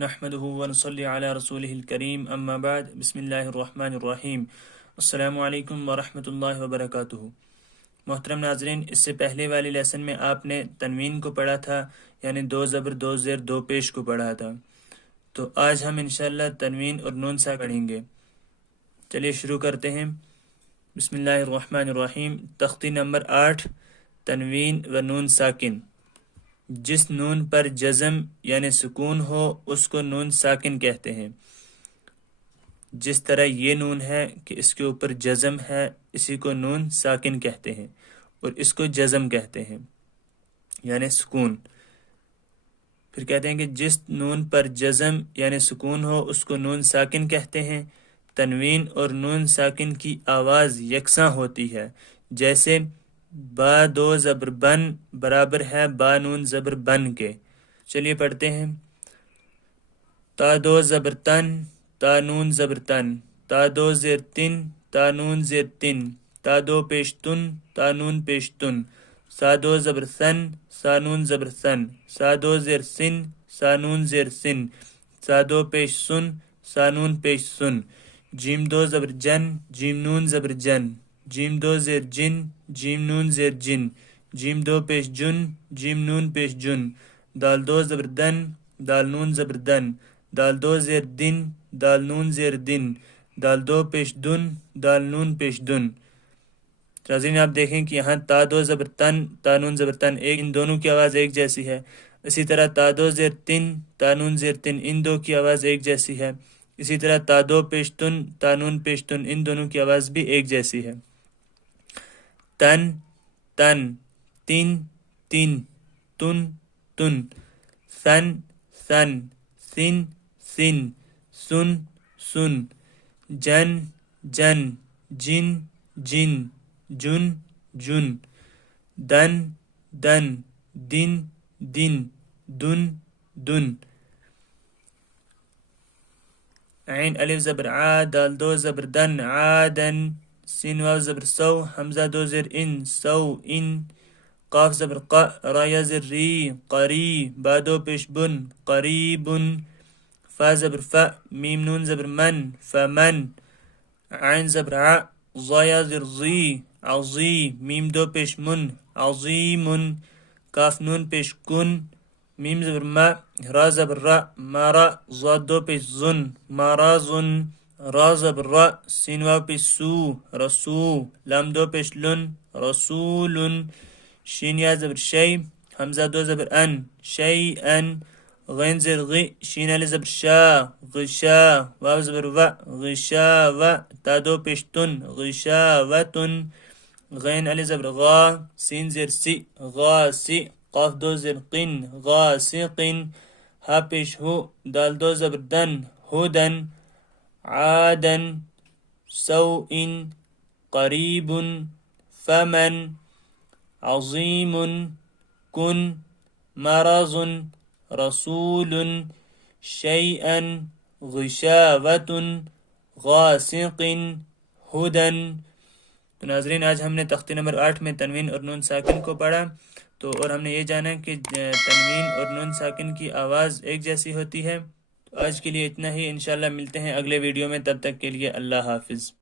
نحمده ونصلي على رسوله الكريم اما بعد بسم اللہ الرحمن الرحیم السلام علیکم ورحمۃ اللہ وبرکاتہ۔ محترم ناظرین، اس سے پہلے والی لیسن میں آپ نے تنوین کو پڑھا تھا، یعنی دو زبر دو زیر دو پیش کو پڑھا تھا۔ تو آج ہم انشاءاللہ تنوین اور نون سا پڑھیں گے۔ چلیے شروع کرتے ہیں۔ بسم اللہ الرحمن الرحیم۔ تختی نمبر 8، تنوین و نون ساکن۔ جس نون پر جزم یعنی سکون ہو اس کو نون ساکن کہتے ہیں۔ جس طرح یہ نون ہے کہ اس کے اوپر جزم ہے، اسی کو نون ساکن کہتے ہیں، اور اس کو جزم کہتے ہیں یعنی سکون۔ پھر کہتے ہیں کہ جس نون پر جزم یعنی سکون ہو اس کو نون ساکن کہتے ہیں۔ تنوین اور نون ساکن کی آواز یکساں ہوتی ہے، جیسے با دو زبر بن برابر ہے با نون زبر بن کے۔ چلیے پڑھتے ہیں۔ تا دو زبر تن تا نون زبر تن، تا دو زیر تن تا نون زیر تن، تا دو پیش تن تا نون پیش تن، سا دو زبر سن سا نون زبر سن، سا دو زیر سن سا نون زیر سن، سا دو پیش سن سا نون پیش سن، جیم دو زبر جن جیم نون زبر جن، جیم دو زیر جن جیم نون زیر جن، جیم دو پیش جن جیم نون پیش جن، دال دو زبر دن دال نون زبر دن، دال دو زیر دن دال نون زیر دن، دال دو پیش دن دال نون پیش دن۔ ناظرین آپ دیکھیں کہ یہاں تا دو زبر تن تا نون زبر تن، ان دونوں کی آواز ایک جیسی ہے۔ اسی طرح تا دو زیر تن تا نون زیر تن، ان دو کی آواز ایک جیسی ہے۔ اسی طرح تا دو پیش تن تا نون پیش تن، ان دونوں کی آواز بھی ایک جیسی ہے۔ تن تن، تن تن، تن تن، ثن ثن، سن سن، سن سن، جن جن، جن جن، جن جن، دن دن، دن دن، دن دن۔ عین الف زبر عا دال دو زبر دن عادن، سین واو زبر سو حمزہ دو زیر ان سو ان، قاف زبر قا را یا زر ری قری، با دو پیش بن قریبن، فا زبر فا میم نون زبر من فمن، عین زبر ع ظا یا زر ظی عظی، میم دو پیش من عظیم، کاف نون پیش کن، میم زبر ما را زبر را مارا، ضاد دو پیش زن مارازن، را زبر را سین واو پیش سو رسو، لام دو پیش لن رسولن، شین یا زبر شی حمزہ دو زبر ان شیئن، غین زر غی شین علی زبر شا غشا، واو زبر و غشاوہ، تا دو پیش تن غشاوتن، غین علی زبر غا سین زر سی غاسی، قاف دو زر قن غاسقن، ہا پیش ہو دال دو زبر دن ہدن، عادن سوئن، قریب فمن، عظیم کن، مرض رسول، شیئا غشاوة غاسق ہدن۔ تو ناظرین آج ہم نے تختی نمبر 8 میں تنوین اور نون ساکن کو پڑھا، تو اور ہم نے یہ جانا کہ تنوین اور نون ساکن کی آواز ایک جیسی ہوتی ہے۔ تو آج کے لیے اتنا ہی، انشاءاللہ ملتے ہیں اگلے ویڈیو میں، تب تک کے لیے اللہ حافظ۔